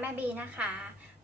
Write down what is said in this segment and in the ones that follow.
แม่บีนะคะ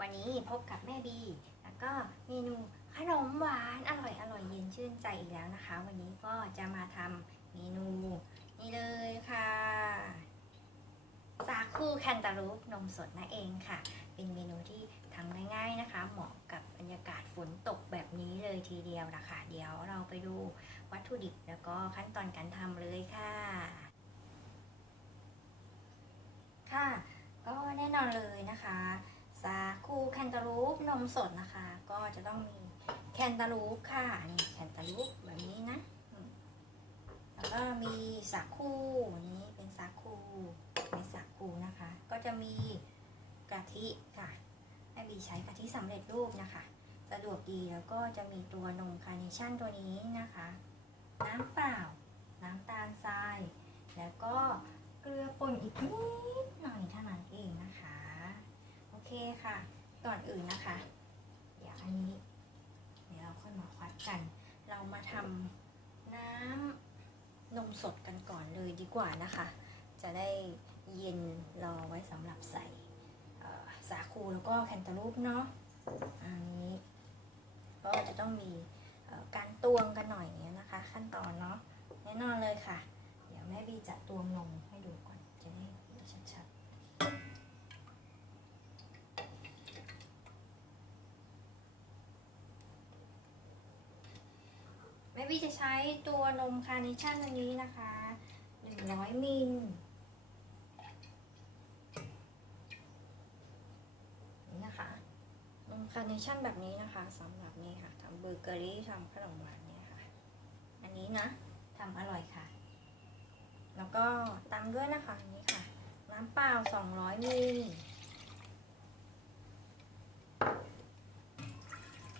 วันนี้พบกับแม่บี แล้วก็เมนูขนมหวานอร่อยอร่อยเย็นชื่นใจอีกแล้วนะคะ วันนี้ก็จะมาทำเมนูนี่เลยค่ะ สาคูแคนตาลูปนมสดนั่นเองค่ะ เป็นเมนูที่ทำง่ายๆนะคะ เหมาะกับบรรยากาศฝนตกแบบนี้เลยทีเดียวนะคะเดี๋ยวเราไปดูวัตถุดิบแล้วก็ขั้นตอนการทำเลยค่ะ ค่ะ ก็แน่นอนเลยนะคะสาคูแคนตาลูปนมสดนะคะ ก็จะต้องมีแคนตาลูปค่ะนี่แคนตาลูปแบบนี้นะ แล้วก็มีสาคูนี้เป็นสาคูเป็นสาคูนะคะ ก็จะมีกะทิค่ะแม่บีใช้กะทิสำเร็จรูปนะคะสะดวกดีแล้วก็จะมีตัวนมคาร์เนชั่นตัวนี้นะคะ น้ำเปล่า น้ำตาลทราย แล้วก็ ลือป่นอีกนิดหน่อยเท่านั้นเองนะคะ โอเคค่ะ ก่อนอื่นนะคะ เดี๋ยวอันนี้ เดี๋ยวเราค่อยมาควัดกัน เรามาทำน้ำนมสดกันก่อนเลยดีกว่านะคะ จะได้เย็นรอไว้สำหรับใส่สาคูแล้วก็แคนตาลูปเนาะ อันนี้ ก็จะต้องมีการตวงกันหน่อยเงี้ยนะคะ ขั้นตอนเนาะแน่นอนเลยค่ะ แม่บีจะตวงนมให้ดูก่อนจะได้ชัดๆแม่บีจะใช้ตัวนมคาร์เนชั่นอันนี้นะคะ 100 มิลนี่นะคะ นมคาร์เนชั่นแบบนี้นะคะสำหรับนี่ค่ะทำเบเกอรี่ทำขนมหวานเนี่ยค่ะ อันนี้นะทำอร่อยค่ะ แล้วก็ตามด้วยนะคะอันนี้ค่ะ น้ำเปล่า 200มิล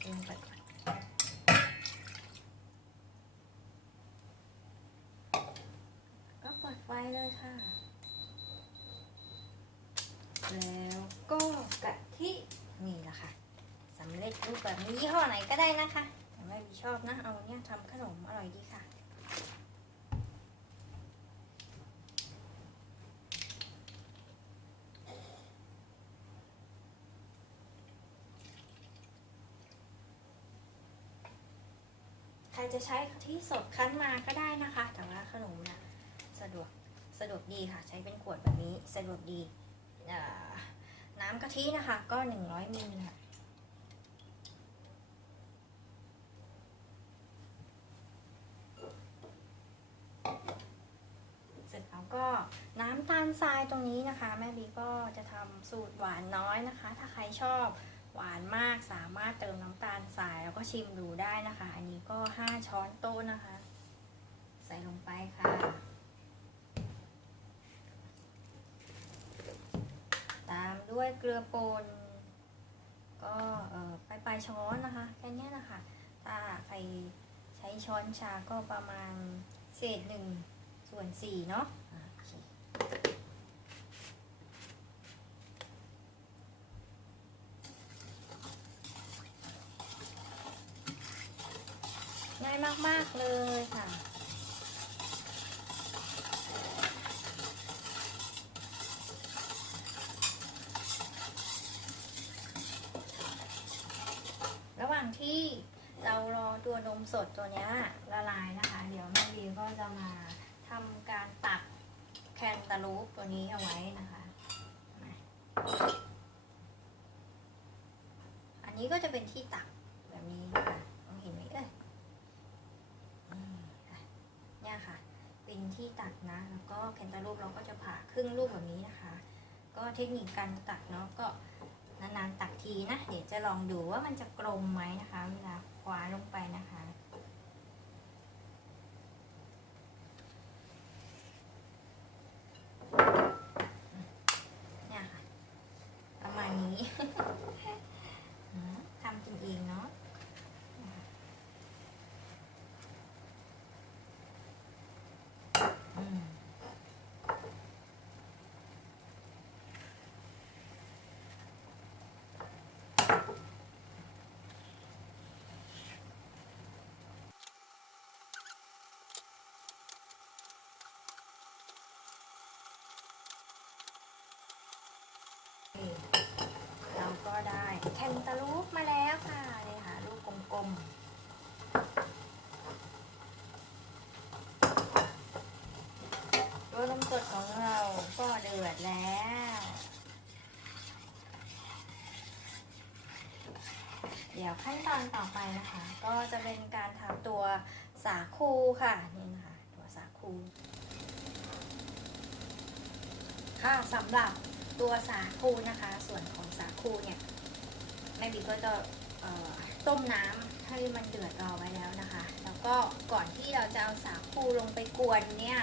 ลงไปก่อนก็เปิดไฟเลยค่ะ แล้วก็กะทินี่แหละค่ะสำเร็จรูปแบบนี้ยี่ห้อไหนก็ได้นะคะแต่ไม่บีชอบนะ เอาเนี่ยทำขนมอร่อยดีค่ะ ใครจะใช้กะทิสดคั้นมาก็ได้นะคะ แต่ว่าขนมนะ่ะสะดวกสะดวกดีค่ะ ใช้เป็นขวดแบบนี้สะดวกดีน้ำกะทินะคะ ก็ 100มิลค่ะเสร็จแล้วก็น้ำตาลทรายตรงนี้นะคะ แม่บีก็จะทำสูตรหวานน้อยนะคะ ถ้าใครชอบ หวานมากสามารถเติมน้ำตาลทรายแล้วก็ชิมดูได้นะคะ อันนี้ก็ 5 ช้อนโต๊ะนะคะ ใส่ลงไปค่ะตามด้วยเกลือป่นก็ปลายปลายช้อนนะคะแค่นี้นะคะ ถ้าใครใช้ช้อนชาก็ประมาณเศษหนึ่งส่วนสี่เนาะอะโอเค ง่ายมาก ๆ เลยค่ะ ระหว่างที่เรารอตัวนมสดตัวนี้ละลายนะคะ เดี๋ยวแม่บีก็จะมาทำการตักแคนตาลูปตัวนี้เอาไว้นะคะ อันนี้ก็จะเป็นที่ตักแบบนี้นะคะมองเห็นไหมเอ่ยนี่ค่ะเนี่ยค่ะ เป็น ที่ตัดนะ แล้วก็แคนตาลูปเราก็จะผ่าครึ่งลูกแบบนี้นะคะ ก็เทคนิคการตัดเนาะก็นานๆตัดทีนะ เดี๋ยวจะลองดูว่ามันจะกลมไหมนะคะ เวลาคว้าลงไปนะคะ เนี่ยค่ะ ประมาณนี้ ทำกินเองเนาะอืม แคนตาลูปมาแล้วค่ะเลยค่ะลูกกลมๆตัวนมสดของเราก็เดือดแล้วเดี๋ยวขั้นตอนต่อไปนะคะ ก็จะเป็นการทำตัวสาคูค่ะนี่นะคะตัวสาคูค่ะสำหรับตัวสาคูนะคะ ส่วนของสาคูเนี่ย แม่บิ๊กก็จะต้มน้ำให้มันเดือดรอไว้แล้วนะคะ แล้วก็ก่อนที่เราจะเอาสาคูลงไปกวนเนี่ย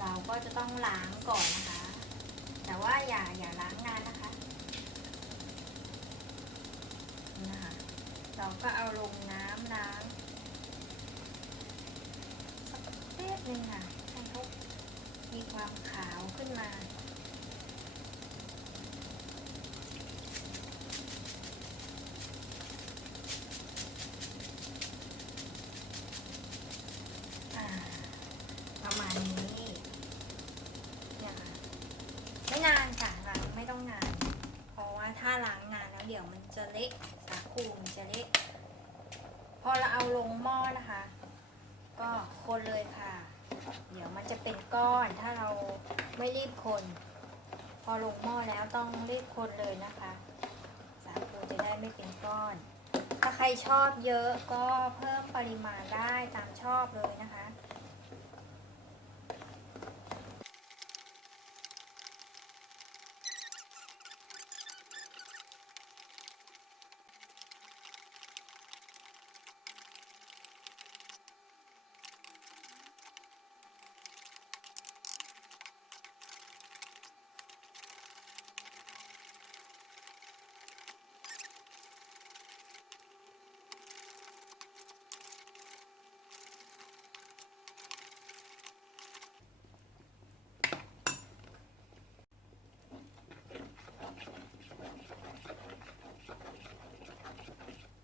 เราก็จะต้องล้างก่อนนะคะ แต่ว่าอย่าอย่าล้างนานนะคะนะคะ เราก็เอาลงน้ำล้างสักเล็กนึงค่ะให้เขามีความขาวขึ้นมา อ่าประมาณนี้เนี่ยค่ะไม่นานค่ะล้างไม่ต้องนาน เพราะว่าถ้าล้างนานแล้วเดี๋ยวมันจะเละสาคูมันจะเละพอเราเอาลงหม้อนะคะ ก็คนเลยค่ะ เดี๋ยวมันจะเป็นก้อนถ้า เราไม่รีบคน พอลงหม้อแล้วต้องรีบคนเลยนะคะ สาคูจะได้ไม่เป็นก้อน ถ้าใครชอบเยอะก็เพิ่มปริมาณได้ตามชอบเลยนะคะ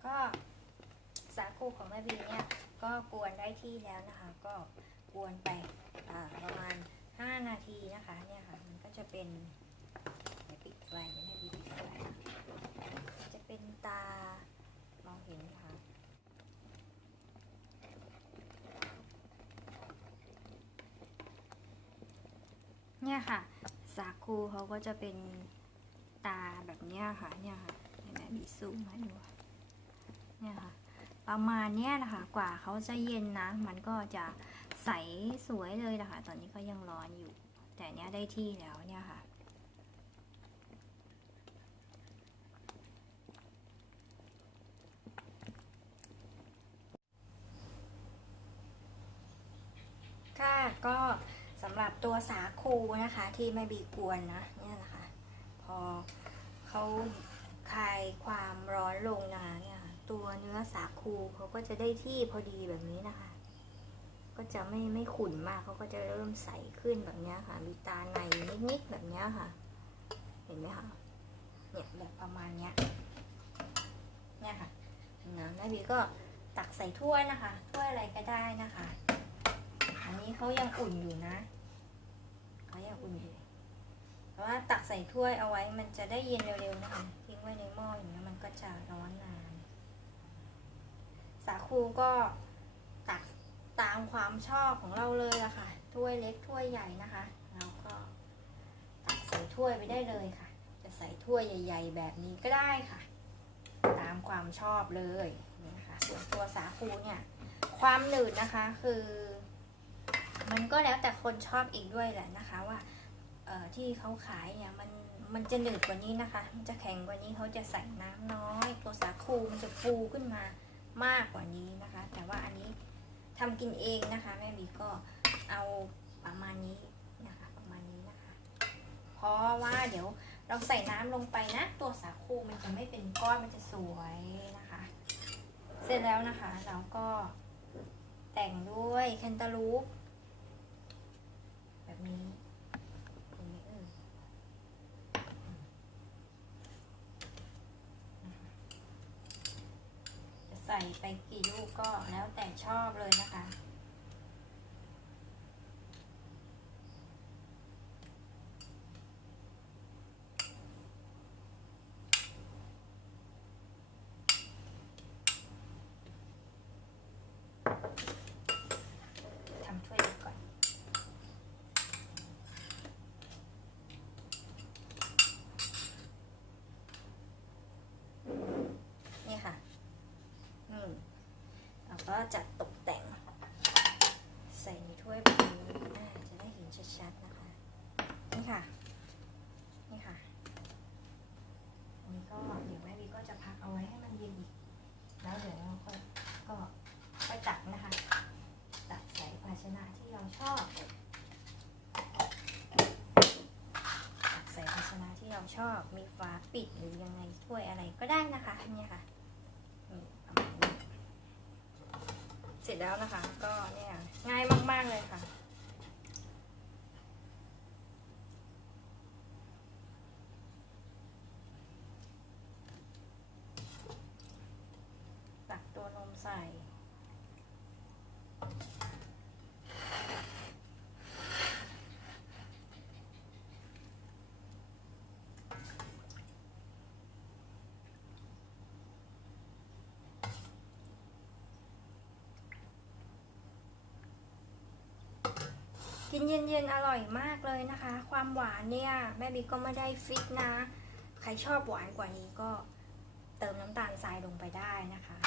ก็สา คูของแม่บีเนี่ยก็กวนได้ที่แล้วนะคะ ก็กวนไปประมาณ 5 นาทีนะคะเนี่ยค่ะมันก็จะเป็นปิดไฟไม่ให้บีปิดไฟจะเป็นตามองเห็นไหมคะเนี่ยค่ะ สาคูเขาก็จะเป็นตาแบบเนี้ยค่ะเนี่ยค่ะเห็นไหมบีซูมให้ดูเนี่ยค่ะ ประมาณเนี้ยนะคะกว่าเขาจะเย็นนะ มันก็จะใสสวยเลยนะคะ ตอนนี้ก็ยังร้อนอยู่ แต่เนี้ยได้ที่แล้วเนี่ยค่ะ ค่ะก็สำหรับตัวสาคูนะคะ ที่ไม่บีกวนนะเนี่ยนะคะ พอเขาคลายความร้อนลงนะเนี่ยค่ะ ตัวเนื้อสาคูเขาก็จะได้ที่พอดีแบบนี้นะคะ ก็จะไม่ไม่ขุ่นมากเขาก็จะเริ่มใสขึ้นแบบนี้ค่ะ มีตาในนิดๆแบบนี้ค่ะ เห็นไหมคะเนี่ยแบบประมาณเนี้ยเนี่ยค่ะนะแม่บีก็ตักใส่ถ้วยนะคะ ถ้วยอะไรก็ได้นะคะ อันนี้เขายังอุ่นอยู่นะเขายังอุ่นอยู่เพราะว่าตักใส่ถ้วยเอาไว้มันจะได้เย็นเร็วๆนะคะ ทิ้งไว้ในหม้ออย่างนี้ยมันก็จะร้อนนาน สาคูก็ตักตามความชอบของเราเลยละค่ะ ถ้วยเล็กถ้วยใหญ่นะคะ เราก็ตักใส่ถ้วยไปได้เลยค่ะ จะใส่ถ้วยใหญ่ ๆ แบบนี้ก็ได้ค่ะ ตามความชอบเลยนี่นะคะส่วนตัวสาคูเนี่ย ความหนืดนะคะคือ มันก็แล้วแต่คนชอบอีกด้วยแหละนะคะว่าที่เขาขายเนี่ยมันมันจะหนืดกว่านี้นะคะ มันจะแข็งกว่านี้เขาจะใส่น้ำน้อย ตัวสาคูมันจะฟูขึ้นมา มากกว่านี้นะคะ แต่ว่าอันนี้ทำกินเองนะคะ แม่บีก็เอาประมาณนี้นะคะ ประมาณนี้นะคะ เพราะว่าเดี๋ยวเราใส่น้ำลงไปนะ ตัวสาคูมันจะไม่เป็นก้อนมันจะสวยนะคะ เสร็จแล้วนะคะเราก็แต่งด้วยแคนตาลูป แบบนี้เห็นไหมเอ่ยจะใส่ ไปกี่ลูกก็แล้วแต่ชอบเลยนะคะ น ก็จัดตกแต่ง ใส่ในถ้วยแบบนี้จะได้เห็นชัดๆนะคะ นี่ค่ะ นี่ค่ะอันนี้ก็เดี๋ยวแม่บีก็จะพักเอาไว้ให้มันเย็นอีก แล้วเดี๋ยวเราก็ก็ไปตักนะคะ ตักใส่ภาชนะที่เราชอบ ตักใส่ภาชนะที่เราชอบ มีฝาปิดหรือยังไงถ้วยอะไรก็ได้นะคะ นี่ค่ะนี่ประมาณนี้เส ร็จแล้วนะคะ ก็เนี่ยง่ายมากๆเลยค่ะตักตัวนมใส่ กินเย็นๆ อร่อยมากเลยนะคะ ความหวานเนี่ย แม่บิ๊กก็ไม่ได้ฟิกนะ ใครชอบหวานกว่านี้ก็เติมน้ำตาลทรายลงไปได้นะคะ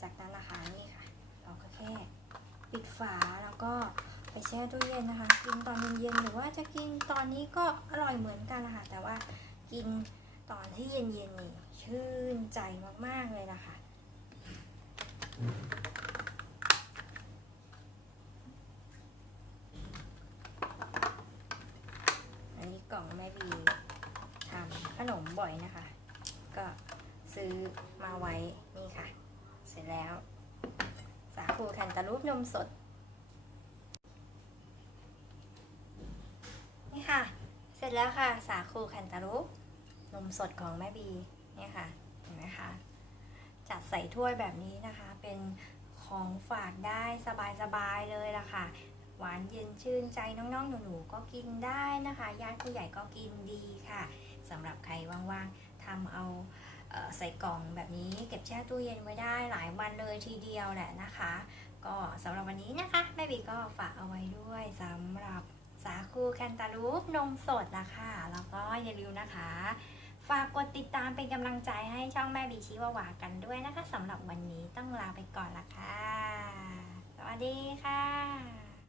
จากนั้นนะคะนี่ค่ะ เราก็แค่ปิดฝาแล้วก็ไปแช่ตู้เย็นนะคะ กินตอนเย็นๆ หรือว่าจะกินตอนนี้ก็อร่อยเหมือนกันนะคะแต่ว่ากินตอนที่เย็นๆนี่ชื่นใจมากๆเลยนะคะ อันนี้กล่องแม่บีทำขนมบ่ อยนะคะ ก็ซื้อมาไว้นี่ค่ะ เสร็จแล้ว สาคูแคนตาลูปนมสด นี่ค่ะ เสร็จแล้วค่ะ สาคูแคนตาลูปนมสดของแม่บีนี่ค่ะเห็นไหมคะจัดใส่ถ้วยแบบนี้นะคะ เป็นของฝากได้สบายๆเลยล่ะค่ะหวานเย็นชื่นใจน้องๆหนูๆก็กินได้นะคะญาติผู้ใหญ่ก็กินดีค่ะ สำหรับใครว่างๆทำเอาเออใส่กล่องแบบนี้เก็บแช่ตู้เย็นไว้ได้หลายวันเลยทีเดียวแหละนะคะ ก็สำหรับวันนี้นะคะแม่บีก็ฝากเอาไว้ด้วยสำหรับสาคูแคนตาลูปนมสดนะคะแล้วก็อย่าลืมนะคะ ฝากกดติดตามเป็นกำลังใจให้ช่องแม่บีชีวาวากันด้วยนะคะสำหรับวันนี้ต้องลาไปก่อนละค่ะ สวัสดีค่ะ